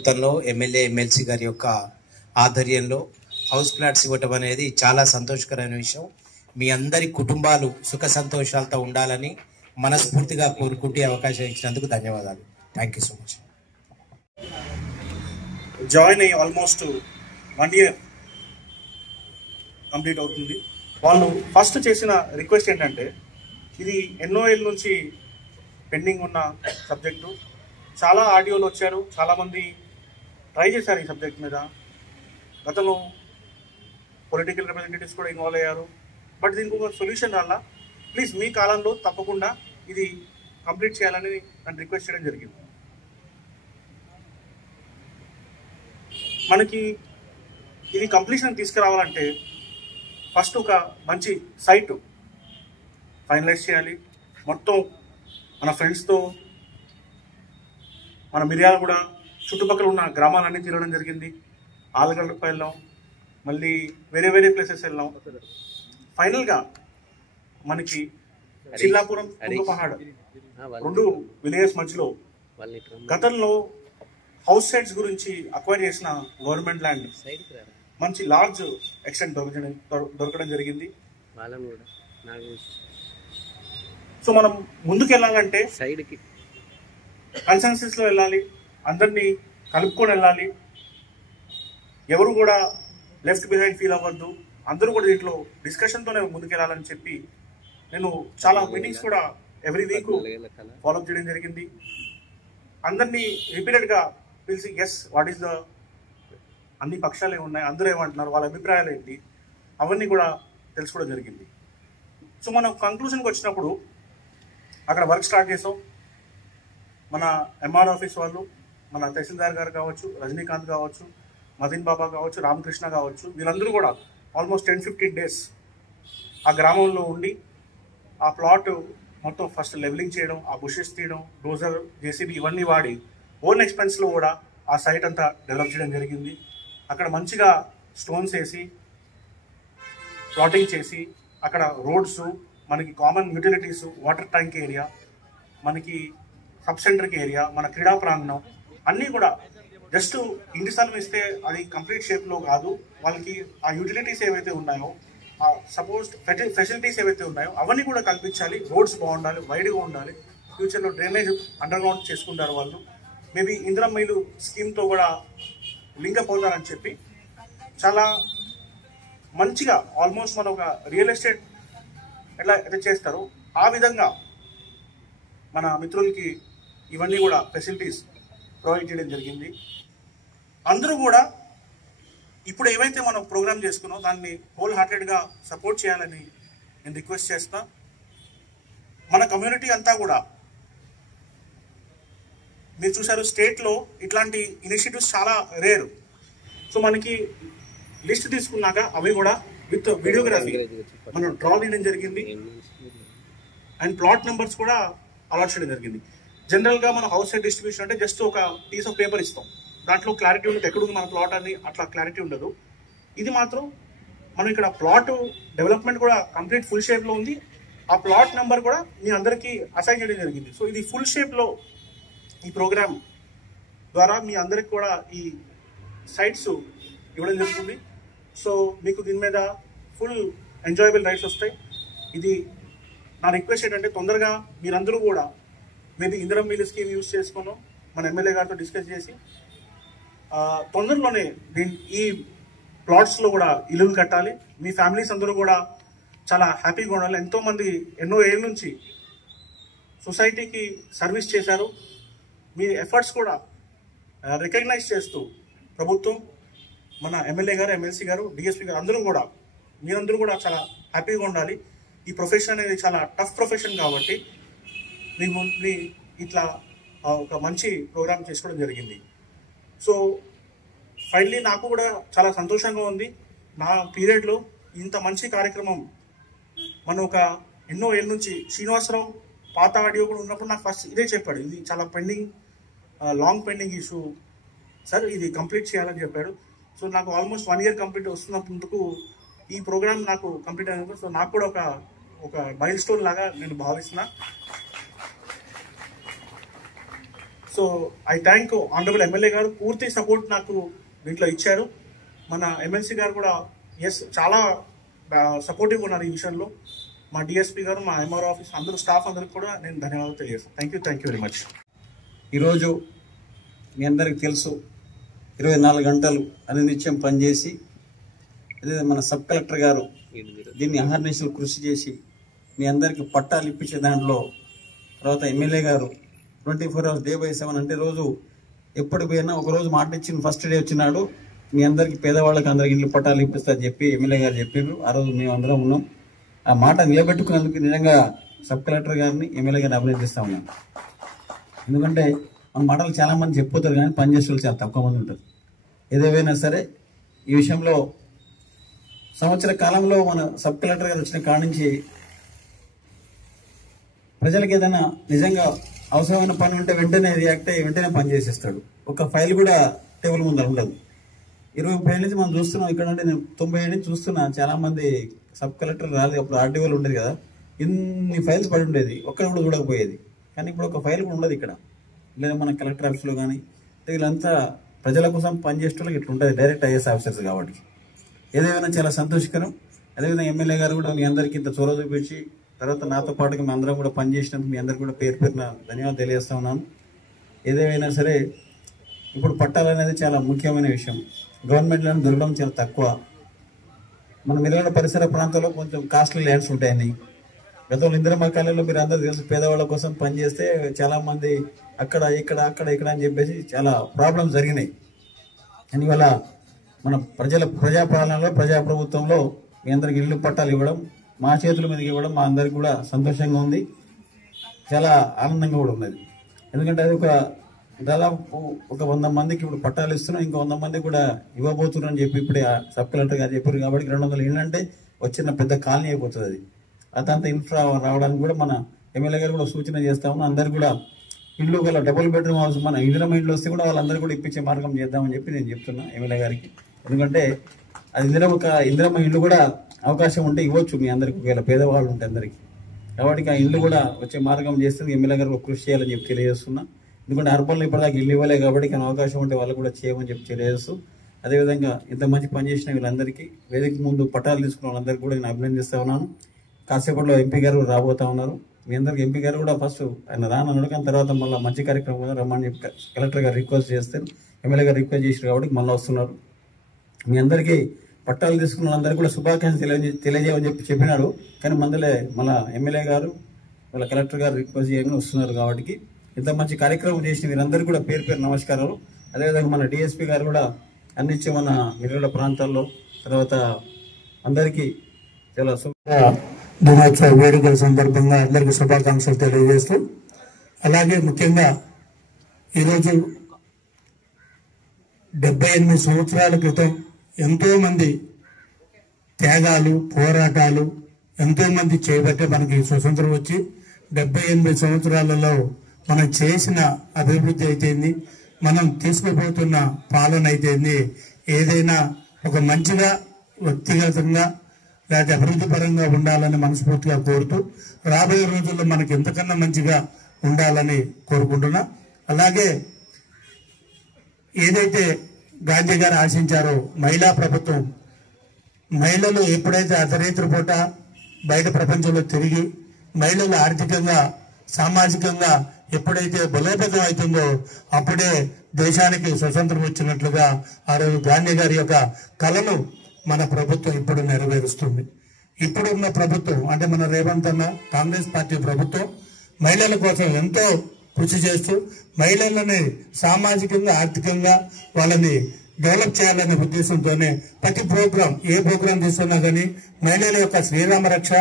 నేతృత్వంలో MLA MLC గారి యొక్క ఆధ్వర్యంలో హౌస్ ఫ్లాట్స్ ఇవ్వటం అనేది చాలా సంతోషకరమైన విషయం. మీ అందరి కుటుంబాలు సుఖ సంతోషాలతో ఉండాలని మనస్ఫూర్తిగా కోరుకుంటే అవకాశం ఇచ్చినందుకు ధన్యవాదాలు. Thank you so much. Join అయ్యి ఆల్మోస్ట్ 1 year కంప్లీట్ అవుతుంది. వాళ్ళు ఫస్ట్ చేసిన రిక్వెస్ట్ ఏంటంటే, ఇది ఎన్నో ఏళ్ళ నుంచి పెండింగ్ ఉన్న సబ్జెక్టు. చాలా ఆడియోలు వచ్చారు, చాలామంది ట్రై చేశారు ఈ సబ్జెక్ట్ మీద. గతంలో పొలిటికల్ రిప్రజెంటేటివ్స్ కూడా ఇన్వాల్వ్ అయ్యారు. బట్ దీనికి ఒక సొల్యూషన్ రాలా. ప్లీజ్ మీ కాలంలో తప్పకుండా ఇది కంప్లీట్ చేయాలని నన్ను రిక్వెస్ట్ చేయడం జరిగింది. మనకి ఇది కంప్లీషన్ తీసుకురావాలంటే ఫస్ట్ ఒక మంచి సైట్ ఫైనలైజ్ చేయాలి. మొత్తం మన ఫ్రెండ్స్తో మన మిర్యాలగూడ చుట్టుపక్కల ఉన్న గ్రామాలన్నీ తిరగడం జరిగింది. ఆలగడ్డకు వెళ్ళాం, మళ్ళీ వేరే ప్లేసెస్ వెళ్ళాం. ఫైనల్గా మనకి చిల్లాపురం, తుంగపహాడ్ 2 విలేజెస్ మధ్యలో గతంలో హౌస్ సైట్స్ గురించి అక్వైర్ చేసిన గవర్నమెంట్ ల్యాండ్ మంచి లార్జ్ ఎక్స్టెంట్ దొరకడం జరిగింది. సో మనం ముందుకు వెళ్ళాలంటే కన్సెన్సస్ లో వెళ్ళాలి, అందరినీ కలుపుకొని వెళ్ళాలి. ఎవరు కూడా లెఫ్ట్ బిహైండ్ ఫీల్ అవ్వద్దు. అందరూ కూడా దీంట్లో డిస్కషన్తోనే ముందుకెళ్ళాలని చెప్పి నేను చాలా మీటింగ్స్ కూడా ఎవ్రీ వీక్ ఫాలోఅప్ చేయడం జరిగింది. అందరినీ రిపీటెడ్గా పిలిచి ఎస్ వాట్ ఈస్ ద అన్ని పక్షాలు ఏమున్నాయి, అందరూ ఏమంటున్నారు, వాళ్ళ అభిప్రాయాలు ఏంటి, అవన్నీ కూడా తెలుసుకోవడం జరిగింది. సో మనం కంక్లూజన్కి వచ్చినప్పుడు అక్కడ వర్క్ స్టార్ట్ చేసాం. మన ఎంఆర్ ఆఫీస్ వాళ్ళు, మన తహసీల్దార్ గారు కావచ్చు, రజనీకాంత్ కావచ్చు, మదీన్ బాబా కావచ్చు, రామకృష్ణ కావచ్చు, వీళ్ళందరూ కూడా ఆల్మోస్ట్ 10-15 days ఆ గ్రామంలో ఉండి ఆ ప్లాట్ మొత్తం ఫస్ట్ లెవెలింగ్ చేయడం, ఆ బుషెస్ తీయడం, డోజర్, జేసీబీ ఇవన్నీ వాడి ఓన్ ఎక్స్పెన్స్లో కూడా ఆ సైట్ అంతా డెవలప్ చేయడం జరిగింది. అక్కడ మంచిగా స్టోన్స్ వేసి ప్లాటింగ్ చేసి అక్కడ రోడ్స్, మనకి common utilities, water tank area, మనకి సబ్ సెంటర్కి ఏరియా, మన క్రీడా ప్రాంగణం అన్నీ కూడా జస్ట్ ఇంటి స్థలం ఇస్తే అది కంప్లీట్ షేప్లో కాదు. వాళ్ళకి ఆ యూటిలిటీస్ ఏవైతే ఉన్నాయో, ఆ సపోజ్ ఫెసిలిటీస్ ఏవైతే ఉన్నాయో అవన్నీ కూడా కల్పించాలి. రోడ్స్ బాగుండాలి, వైడ్గా ఉండాలి. ఫ్యూచర్లో డ్రైనేజ్ అండర్ గ్రౌండ్ చేసుకుంటారు వాళ్ళు. మేబీ ఇందిరమ్మ ఇల్లు స్కీమ్తో కూడా లింకప్ అవుతారని చెప్పి చాలా మంచిగా ఆల్మోస్ట్ మన ఒక రియల్ ఎస్టేట్ ఎట్లా అయితే చేస్తారో ఆ విధంగా మన మిత్రులకి ఇవన్నీ కూడా ఫెసిలిటీస్ ప్రొవైడ్ చేయడం జరిగింది. అందరూ కూడా ఇప్పుడు ఏవైతే మనం ప్రోగ్రామ్ చేసుకున్నామో దాన్ని హోల్ హార్టెడ్గా సపోర్ట్ చేయాలని నేను రిక్వెస్ట్ చేస్తా. మన కమ్యూనిటీ అంతా కూడా మీరు చూసారు, స్టేట్లో ఇట్లాంటి ఇనిషియేటివ్స్ చాలా రేరు. సో మనకి లిస్ట్ తీసుకున్నాక అవి కూడా విత్ వీడియోగ్రఫీ మనం డ్రా చేయడం జరిగింది అండ్ ప్లాట్ నెంబర్స్ కూడా అలాట్ చేయడం జరిగింది. జనరల్గా మన హౌస్ సైట్ డిస్ట్రిబ్యూషన్ అంటే జస్ట్ ఒక పీస్ ఆఫ్ పేపర్ ఇస్తాం, దాంట్లో క్లారిటీ ఉండదు ఎక్కడుంది మన ప్లాట్ అని, అట్లా క్లారిటీ ఉండదు. ఇది మాత్రం మనం ఇక్కడ ప్లాట్ డెవలప్మెంట్ కూడా కంప్లీట్ ఫుల్ షేప్లో ఉంది. ఆ ప్లాట్ నెంబర్ కూడా మీ అందరికీ అసైన్ చేయడం జరిగింది. సో ఇది ఫుల్ షేప్లో ఈ ప్రోగ్రామ్ ద్వారా మీ అందరికి కూడా ఈ సైట్స్ ఇవ్వడం జరుగుతుంది. సో మీకు దీని మీద ఫుల్ ఎంజాయబుల్ రైట్స్ వస్తాయి. ఇది నా రిక్వెస్ట్ ఏంటంటే తొందరగా మీరందరూ కూడా మేబీ ఇందిరమ్మ ఇల్లు స్కీమ్ యూజ్ చేసుకున్నాం, మన ఎమ్మెల్యే గారితో డిస్కస్ చేసి తొందరలోనే ఈ ప్లాట్స్లో కూడా ఇల్లులు కట్టాలి. మీ ఫ్యామిలీస్ అందరూ కూడా చాలా హ్యాపీగా ఉండాలి. ఎంతోమంది ఎన్నో ఏళ్ళ నుంచి సొసైటీకి సర్వీస్ చేశారు. మీ ఎఫర్ట్స్ కూడా రికగ్నైజ్ చేస్తూ ప్రభుత్వం, మన ఎమ్మెల్యే గారు, ఎమ్మెల్సీ గారు, డిఎస్పీ గారు అందరూ కూడా మీరందరూ కూడా చాలా హ్యాపీగా ఉండాలి. ఈ ప్రొఫెషన్ అనేది చాలా టఫ్ ప్రొఫెషన్ కాబట్టి మీ ఇట్లా ఒక మంచి ప్రోగ్రామ్ చేసుకోవడం జరిగింది. సో ఫైనలీ నాకు కూడా చాలా సంతోషంగా ఉంది. నా పీరియడ్లో ఇంత మంచి కార్యక్రమం మనం ఒక ఎన్నో ఏళ్ళ నుంచి శ్రీనివాసరావు పాత ఆడియో కూడా ఉన్నప్పుడు నాకు ఫస్ట్ ఇదే చెప్పాడు, ఇది చాలా లాంగ్ పెండింగ్ ఇష్యూ సార్, ఇది కంప్లీట్ చేయాలని చెప్పాడు. సో నాకు ఆల్మోస్ట్ 1 year కంప్లీట్ వస్తున్నందుకు ఈ ప్రోగ్రామ్ నాకు కంప్లీట్ అయినందుకు సో నాకు కూడా ఒక మైల్ స్టోన్ లాగా నేను భావిస్తున్నా. So I thank honourable MLA గారు, పూర్తి సపోర్ట్ నాకు దీంట్లో ఇచ్చారు. మన ఎమ్మెల్సీ గారు కూడా చాలా సపోర్టివ్గా ఉన్నారు ఈ విషయంలో. మా డిఎస్పీ గారు, మా ఎంఆర్ఓ ఆఫీస్ అందరూ స్టాఫ్ అందరికి కూడా నేను ధన్యవాదాలు తెలియజేస్తాను. Thank you very much. ఈరోజు మీ అందరికీ తెలుసు 24 గంటలు అనునిత్యం పనిచేసి అదే మన సబ్ కలెక్టర్ గారు దీన్ని అహర్నిశలు కృషి చేసి మీ అందరికీ పట్టాలు ఇప్పించే దాంట్లో, తర్వాత ఎమ్మెల్యే గారు 24 hours డే బై 7 అంటే రోజు ఎప్పుడు పోయినా ఒకరోజు మాట ఇచ్చిన ఫస్ట్ డే వచ్చినాడు మీ అందరికీ పేదవాళ్ళకి అందరికి ఇల్లు పట్టాలు ఇప్పిస్తా చెప్పి ఎమ్మెల్యే గారు చెప్పారు. ఆ రోజు మేము అందరం ఉన్నాం. ఆ మాట నిలబెట్టుకున్నందుకు నిజంగా సబ్ కలెక్టర్ గారిని ఎమ్మెల్యే గారిని అభినందిస్తా ఉన్నాం. ఎందుకంటే మన మాటలు చాలా మంది చెప్పిపోతారు కానీ పనిచేసే వాళ్ళు చాలా తక్కువ మంది ఉంటారు. ఏదేమైనా సరే ఈ విషయంలో సంవత్సర కాలంలో మన సబ్ కలెక్టర్ గారు వచ్చిన కాడ నుంచి ప్రజలకు ఏదైనా నిజంగా అవసరమైన పని ఉంటే వెంటనే రియాక్ట్ అయ్యి వెంటనే పని చేసేస్తాడు. ఒక ఫైల్ కూడా టేబుల్ ముందర ఉండదు. 25 ఏళ్ళ నుంచి మనం చూస్తున్నాం. ఇక్కడ నుండి నేను 90 ఏళ్ళ నుంచి చూస్తున్నా. చాలా మంది సబ్ కలెక్టర్ రాలేదు, అప్పుడు ఆర్డీఓలు ఉండేది కదా, ఇన్ని ఫైల్స్ పడి ఉండేది, ఒక్కడ కూడా చూడకపోయేది. కానీ ఇప్పుడు ఒక ఫైల్ కూడా ఉండదు ఇక్కడ, లేదా మన కలెక్టర్ ఆఫీస్లో కానీ. వీళ్ళంతా ప్రజల కోసం పనిచేసే వాళ్ళకి ఇట్లా ఉంటుంది, డైరెక్ట్ ఐఏఎస్ ఆఫీసర్స్ కాబట్టి. ఏదేమైనా చాలా సంతోషకరం. అదేవిధంగా ఎమ్మెల్యే గారు కూడా మీ అందరికీ ఇంత చొరవ చూపించి తర్వాత నాతో పాటుగా మీ అందరం కూడా పనిచేసినందుకు మీ అందరికీ కూడా పేరు పేరున ధన్యవాదాలు తెలియజేస్తా ఉన్నాను. ఏదేమైనా సరే ఇప్పుడు పట్టాలు అనేది చాలా ముఖ్యమైన విషయం. గవర్నమెంట్లను దొరకడం చాలా తక్కువ. మన మిర్యాల పరిసర ప్రాంతాల్లో కొంచెం కాస్ట్లీ ల్యాండ్స్ ఉంటాయని గతంలో ఇందిరమ్మ కాలంలో మీరు అందరూ తెలుసు, పేదవాళ్ళ కోసం పనిచేస్తే చాలా మంది అక్కడ ఇక్కడ అని చెప్పేసి చాలా ప్రాబ్లమ్స్ జరిగినాయి. అని వల్ల మన ప్రజాపాలనలో ప్రజాప్రభుత్వంలో మీ అందరికి ఇల్లు పట్టాలు ఇవ్వడం, మా చేతుల మీదకి ఇవ్వడం మా అందరికి కూడా సంతోషంగా ఉంది, చాలా ఆనందంగా కూడా ఉన్నది. ఎందుకంటే అది దాదాపు 100 మందికి ఇప్పుడు పట్టాలు ఇస్తున్నాం, ఇంకో 100 మందికి కూడా ఇవ్వబోతున్నారని చెప్పి ఇప్పుడే సబ్ కలెక్టర్ గారు చెప్పారు. కాబట్టి 200 ఇళ్ళు అంటే వచ్చిన పెద్ద కాలనీ అయిపోతుంది. అది అదంతా ఇన్ఫ్రా రావడానికి కూడా మన ఎమ్మెల్యే గారు కూడా సూచన చేస్తా ఉన్నాం. అందరు కూడా ఇల్లు గల డబుల్ బెడ్రూమ్ హౌస్ మన ఇందిరమ్మ ఇండ్లు వస్తే కూడా వాళ్ళందరూ కూడా ఇప్పించే మార్గం చేద్దామని చెప్పి నేను చెప్తున్నా ఎమ్మెల్యే గారికి. ఎందుకంటే అది ఇందిరమ్మ ఇల్లు కూడా అవకాశం ఉంటే ఇవ్వచ్చు మీ అందరికి, ఒకవేళ పేదవాళ్ళు ఉంటే అందరికీ. కాబట్టి ఆ ఇల్లు కూడా వచ్చే మార్గం చేస్తే ఎమ్మెల్యే గారు కృషి చేయాలని చెప్పి తెలియజేస్తున్నా. ఎందుకంటే అర్బన్లో ఇప్పటిదాకా ఇల్లు ఇవ్వలే కాబట్టి కానీ అవకాశం ఉంటే వాళ్ళు కూడా చేయమని చెప్పి తెలియజేస్తూ, అదేవిధంగా ఇంత మంచి పనిచేసిన వీళ్ళందరికీ వేదిక ముందు పట్టాలు తీసుకున్న వాళ్ళందరికీ కూడా నేను అభినందిస్తా ఉన్నాను. కాసేపట్లో ఎంపీ గారు రాబోతా ఉన్నారు. మీ అందరికి ఎంపీ గారు కూడా ఫస్ట్ ఆయన రానన్నాడు, కానీ తర్వాత మళ్ళీ మంచి కార్యక్రమం రమ్మని చెప్పి కలెక్టర్ గారు రిక్వెస్ట్ చేస్తే ఎమ్మెల్యే గారు రిక్వెస్ట్ చేశారు కాబట్టి మళ్ళీ వస్తున్నారు. మీ అందరికీ పట్టాలు తీసుకున్న వాళ్ళందరికీ కూడా శుభాకాంక్షలు తెలియజేయమని చెప్పినాడు. కానీ మళ్ళీ ఎమ్మెల్యే గారు వాళ్ళ కలెక్టర్ గారు రిక్వెస్ట్ చేయగానే వస్తున్నారు. కాబట్టి ఇంత మంచి కార్యక్రమం చేసిన వీరందరికీ కూడా పేరు పేరు నమస్కారాలు. అదేవిధంగా మన డిఎస్పీ గారు కూడా అందించే మన మిర్యాల ప్రాంతాల్లో తర్వాత అందరికీ చాలా దినోత్సవ వేడుకల సందర్భంగా అందరికీ శుభాకాంక్షలు తెలియజేస్తూ, అలాగే ముఖ్యంగా ఈరోజు 78 సంవత్సరాల క్రితం ఎంతో మంది త్యాగాలు, పోరాటాలు ఎంతో మంది చేయబట్టే మనకి స్వతంత్రం వచ్చి 78 సంవత్సరాలలో మనం చేసిన అభివృద్ధి అయితేంది, మనం తీసుకుపోతున్న పాలన అయితేంది, ఏదైనా ఒక మంచిగా వ్యక్తిగతంగా లేకపోతే అభివృద్ధి పరంగా ఉండాలని మనస్ఫూర్తిగా కోరుతూ రాబోయే రోజుల్లో మనకి ఎంతకన్నా మంచిగా ఉండాలని కోరుకుంటున్నా. అలాగే ఏదైతే గాంధీ గారు ఆశించారో మహిళా ప్రభుత్వం, మహిళలు ఎప్పుడైతే అర్ధరాత్రి పూట బయట ప్రపంచంలో తిరిగి మహిళలు ఆర్థికంగా సామాజికంగా ఎప్పుడైతే బలోపేతం అవుతుందో అప్పుడే దేశానికి స్వతంత్రం వచ్చినట్లుగా ఆ రోజు గాంధీ గారి యొక్క కళను మన ప్రభుత్వం ఇప్పుడు నెరవేరుస్తుంది. ఇప్పుడున్న ప్రభుత్వం అంటే మన రేవంత్ అన్న కాంగ్రెస్ పార్టీ ప్రభుత్వం మహిళల కోసం ఎంతో కృషి చేస్తూ మహిళలని సామాజికంగా ఆర్థికంగా వాళ్ళని డెవలప్ చేయాలనే ఉద్దేశంతోనే ప్రతి ప్రోగ్రాం ఏ ప్రోగ్రాం తీసుకున్నా కానీ మహిళల యొక్క శ్రీరామ రక్ష,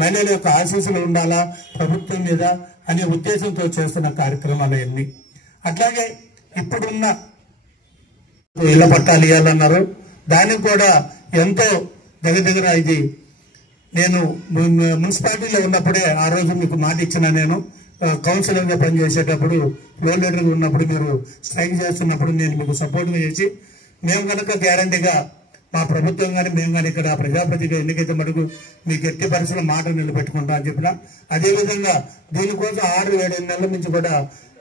మహిళల యొక్క ఆశీస్సులు ఉండాలా ప్రభుత్వం మీద అనే ఉద్దేశంతో చేస్తున్న కార్యక్రమాలు అన్ని. అట్లాగే ఇప్పుడున్న ఇళ్ల పట్టాలు ఇవ్వాలన్నారు, దానికి కూడా ఎంతో దగ్గర ఇది నేను మున్సిపాలిటీలో ఉన్నప్పుడే ఆ రోజు మీకు మాట ఇచ్చిన, నేను కౌన్సిలర్గా పనిచేసేటప్పుడు ఫ్లో లీడర్గా ఉన్నప్పుడు మీరు స్ట్రైక్ చేస్తున్నప్పుడు నేను మీకు సపోర్ట్గా చేసి మేము కనుక గ్యారంటీగా మా ప్రభుత్వం కానీ మేము కానీ ఇక్కడ ప్రజాప్రతిగా ఎన్నికైతే మటుకు మీకు ఎట్టి పరిస్థితుల్లో మాట నిలబెట్టుకుంటాం అని చెప్పిన. అదేవిధంగా దీనికోసం 6-7 నెలల నుంచి కూడా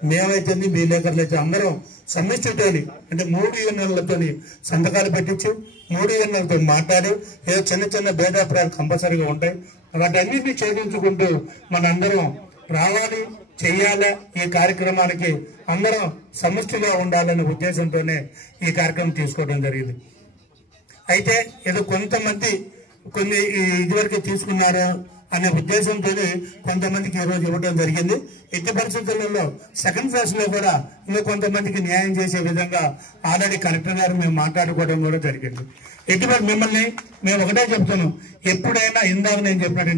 మేమైతే విలేకరులు అయితే అందరం సమిష్టితోని అంటే 3 యూనియన్లతోని సంతకాలు పెట్టించి 3 యూనియన్లతో మాట్లాడి ఏదో చిన్న చిన్న భేదాభిప్రాయాలు కంపల్సరీగా ఉంటాయి. వాటన్నిటిని ఛేదించుకుంటూ మనందరం రావాలి, చెయ్యాలి. ఈ కార్యక్రమానికి అందరం సమిష్టిగా ఉండాలనే ఉద్దేశంతోనే ఈ కార్యక్రమం తీసుకోవడం జరిగింది. అయితే ఏదో కొంతమంది కొన్ని ఇదివరకు తీసుకున్నారు అనే ఉద్దేశంతో కొంతమందికి ఈరోజు ఇవ్వడం జరిగింది. ఎట్టి పరిస్థితులలో సెకండ్ ఫేజ్ లో కూడా ఇంకా కొంతమందికి న్యాయం చేసే విధంగా ఆల్రెడీ కలెక్టర్ గారు మేము మాట్లాడుకోవడం కూడా జరిగింది. ఎటువంటి మిమ్మల్ని మేము ఒకటే చెప్తున్నాం, ఎప్పుడైనా ఇందాక నేను చెప్పినట్టు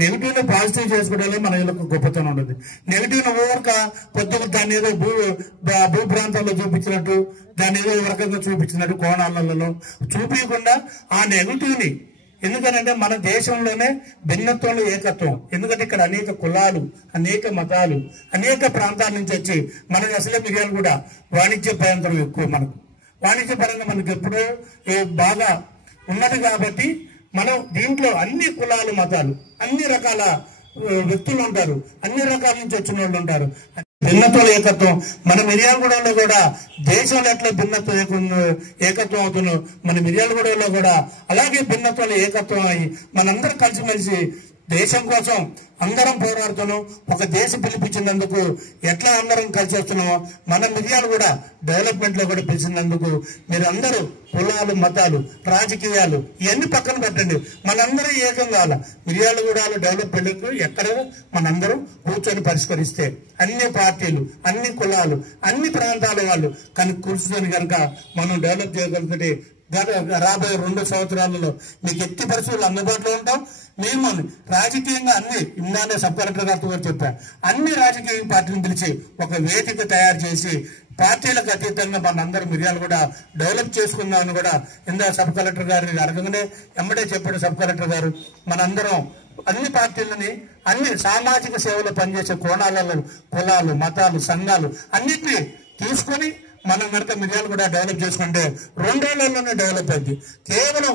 నెగిటివ్ ని పాజిటివ్ చేసుకోవడంలో మన యొక్క గొప్పతనం ఉంటుంది. నెగిటివ్ ను ఓవర్క కొద్దిగా దాన్ని ఏదో భూ ప్రాంతాల్లో చూపించినట్టు, దాన్ని ఏదో రకంగా చూపించినట్టు కోణాలలో చూపించకుండా ఆ నెగిటివ్ ని, ఎందుకనంటే మన దేశంలోనే భిన్నత్వంలో ఏకత్వం. ఎందుకంటే ఇక్కడ అనేక కులాలు, అనేక మతాలు, అనేక ప్రాంతాల నుంచి వచ్చి మనకు అసలే మిర్యాలు కూడా వాణిజ్య ప్రాంతం ఎక్కువ. మనకు వాణిజ్య పరంగా మనకు ఎప్పుడూ బాగా ఉన్నది కాబట్టి మనం దీంట్లో అన్ని కులాలు, మతాలు, అన్ని రకాల వ్యక్తులు ఉంటారు, అన్ని రకాల నుంచి వచ్చిన వాళ్ళు ఉంటారు. భిన్నత్వం ఏకత్వం మన మిర్యాలగూడలో కూడా దేశంలో ఎట్లా భిన్నత్వం ఏకత్వం అవుతున్నాం, మన మిర్యాలగూడలో కూడా అలాగే భిన్నత్వంలో ఏకత్వం అయ్యి మనందరం కలిసిమెలిసి దేశం కోసం అందరం పోరాడుతున్నాం. ఒక దేశం పిలిపించినందుకు ఎట్లా అందరం కలిసి వస్తున్నామో మన మిర్యాలు కూడా డెవలప్మెంట్ లో కూడా పిలిచినందుకు మీరు అందరూ కులాలు, మతాలు, రాజకీయాలు ఇవన్నీ పక్కన పెట్టండి, మనందరం ఏకం కావాలి. మిర్యాలు కూడా డెవలప్మెంట్ ఎక్కడో మనందరం కూర్చొని పరిష్కరిస్తే అన్ని పార్టీలు, అన్ని కులాలు, అన్ని ప్రాంతాల వాళ్ళు కానీ కూర్చొని కనుక మనం డెవలప్ చేయగలిగితే రాబోయే 2 సంవత్సరాలలో మీకు ఎట్టి పరిస్థితులు అందుబాటులో ఉంటాం. మేము రాజకీయంగా అన్ని ఇందానే సబ్ కలెక్టర్ గారితో కూడా చెప్పారు, అన్ని రాజకీయ పార్టీలను పిలిచి ఒక వేదిక తయారు చేసి పార్టీలకు అతీతంగా మనందరం మిర్యాలు కూడా డెవలప్ చేసుకుందామని కూడా ఇందా సబ్ కలెక్టర్ గారిని అడగగానే ఎమ్మడే చెప్పాడు సబ్ కలెక్టర్ గారు. మనందరం అన్ని పార్టీలని, అన్ని సామాజిక సేవలు పనిచేసే కోణాలలో కులాలు, మతాలు, సంఘాలు అన్నిటినీ తీసుకొని మనం కనుక మిర్యాలు కూడా డెవలప్ చేసుకుంటే 2 ఏళ్లలోనే డెవలప్ అయింది. కేవలం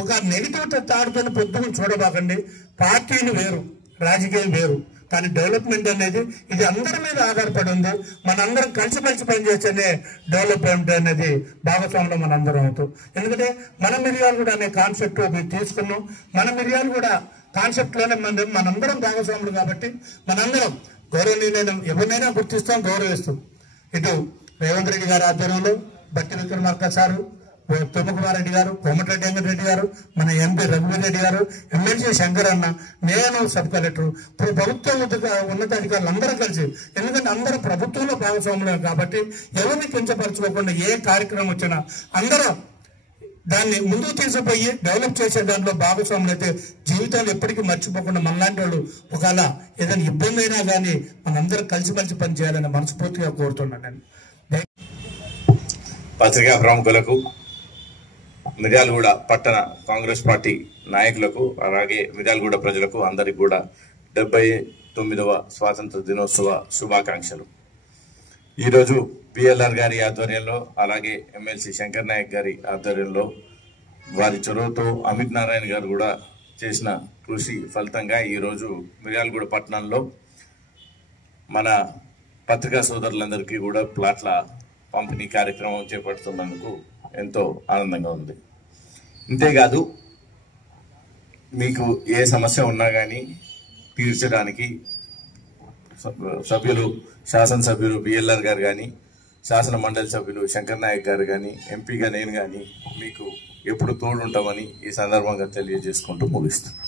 ఒక నెగిటివ్ తాడుతో పొద్దున చూడబాకండి. పార్టీలు వేరు, రాజకీయం వేరు, కానీ డెవలప్మెంట్ అనేది ఇది అందరి మీద ఆధారపడి ఉంది. మనందరం కలిసిమెలిసి పనిచేస్తేనే డెవలప్మెంట్ అనేది భాగస్వామ్యంలో మనందరం అవుతాం. ఎందుకంటే మన మిర్యాలు కూడా అనే కాన్సెప్ట్ మీరు తీసుకున్నాం. మన మిర్యాలు కూడా కాన్సెప్ట్ లోనే మనందరం భాగస్వాములు కాబట్టి మనందరం గౌరవనీయులైన ఎవరినైనా గుర్తిస్తాం, గౌరవిస్తాం. ఇటు రేవంత్ రెడ్డి గారి ఆధ్వర్యంలో బట్టి విక్రమార్క సారు, తుమ్మకుమార్ రెడ్డి గారు, కోమటిరెడ్డి వెంకటరెడ్డి గారు, మన ఎంపీ రఘువీర్ రెడ్డి గారు, ఎమ్మెల్సీ శంకర్ అన్న, నేను సబ్ కలెక్టర్, ప్రభుత్వ ఉన్నతాధికారులు అందరూ కలిసి, ఎందుకంటే అందరూ ప్రభుత్వంలో భాగస్వాములు కాబట్టి ఎవరిని కించపరచుకోకుండా ఏ కార్యక్రమం వచ్చినా అందరూ దాన్ని ముందుకు తీసుకుపోయి డెవలప్ చేసే దాంట్లో భాగస్వాములు అయితే జీవితాలు ఎప్పటికీ మర్చిపోకుండా మనలాంటి వాళ్ళు ఒకవేళ ఏదైనా ఇబ్బంది అయినా కానీ మనందరం కలిసిమెలిసి పనిచేయాలని మనస్ఫూర్తిగా కోరుతున్నాను. పత్రికా ప్రముఖులకు, మిర్యాలగూడ పట్టణ కాంగ్రెస్ పార్టీ నాయకులకు, అలాగే మిర్యాలగూడ ప్రజలకు అందరికి కూడా 79వ స్వాతంత్ర దినోత్సవ శుభాకాంక్షలు. ఈరోజు పిఎల్ఆర్ గారి ఆధ్వర్యంలో, అలాగే ఎమ్మెల్సీ శంకర్ నాయక్ గారి ఆధ్వర్యంలో, వారి చొరవతో అమిత్ నారాయణ గారు కూడా చేసిన కృషి ఫలితంగా ఈరోజు మిర్యాలగూడ పట్టణంలో మన పత్రికా సోదరులందరికీ కూడా ప్లాట్ల పంపిణీ కార్యక్రమం చేపడుతున్నందుకు ఎంతో ఆనందంగా ఉంది. ఇంతేకాదు మీకు ఏ సమస్య ఉన్నా కానీ తీర్చడానికి సభ్యులు, శాసనసభ్యులు బిఎల్ఆర్ గారు కానీ, శాసన మండలి సభ్యులు శంకర్ నాయక్ గారు కానీ, ఎంపీగా నేను కానీ మీకు ఎప్పుడు తోడుంటామని ఈ సందర్భంగా తెలియజేసుకుంటూ ముగిస్తున్నాను.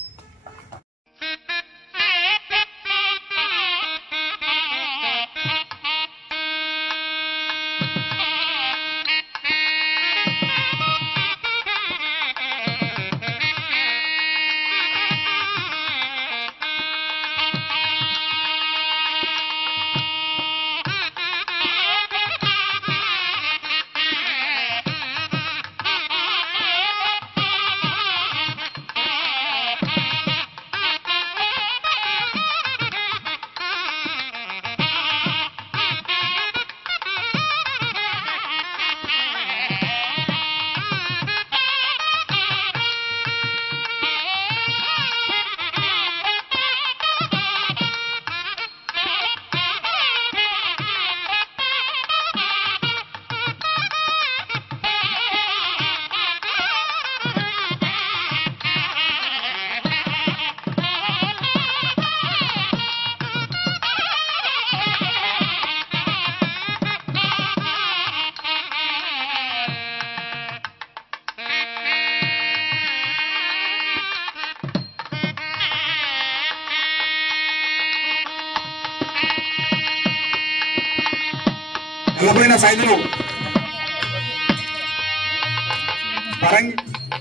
నల్లబోయిన సైదులు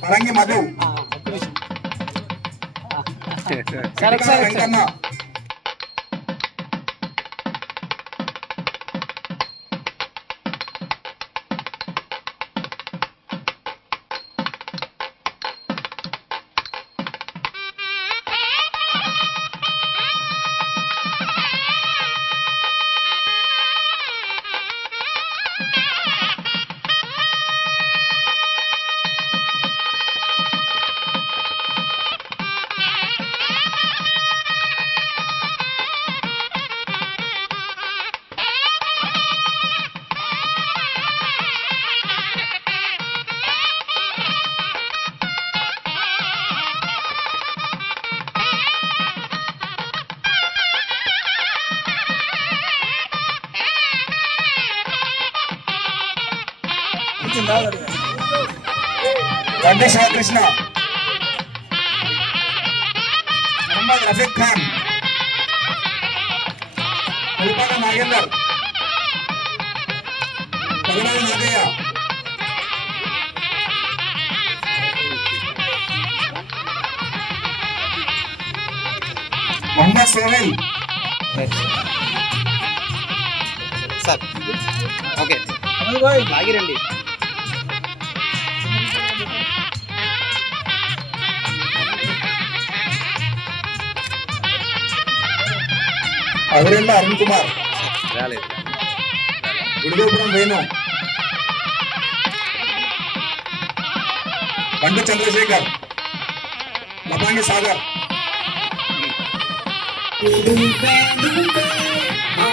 పరంగి మధు వెంకన్న గడ్డి శివకృష్ణ మొహమ్మద్ రఫీక్ ఖాన్ పులిపాక నాగేందర్ పగడాల నాగయ్య మొహమ్మద్ సోహెల్ సార్ ఓకే లాగిరండి అవిరెండ అరుణ్ కుమార్ రాలేదు గుడిగోపురం వేణు బండి చంద్రశేఖర్ లపాంగి సాగర్ మా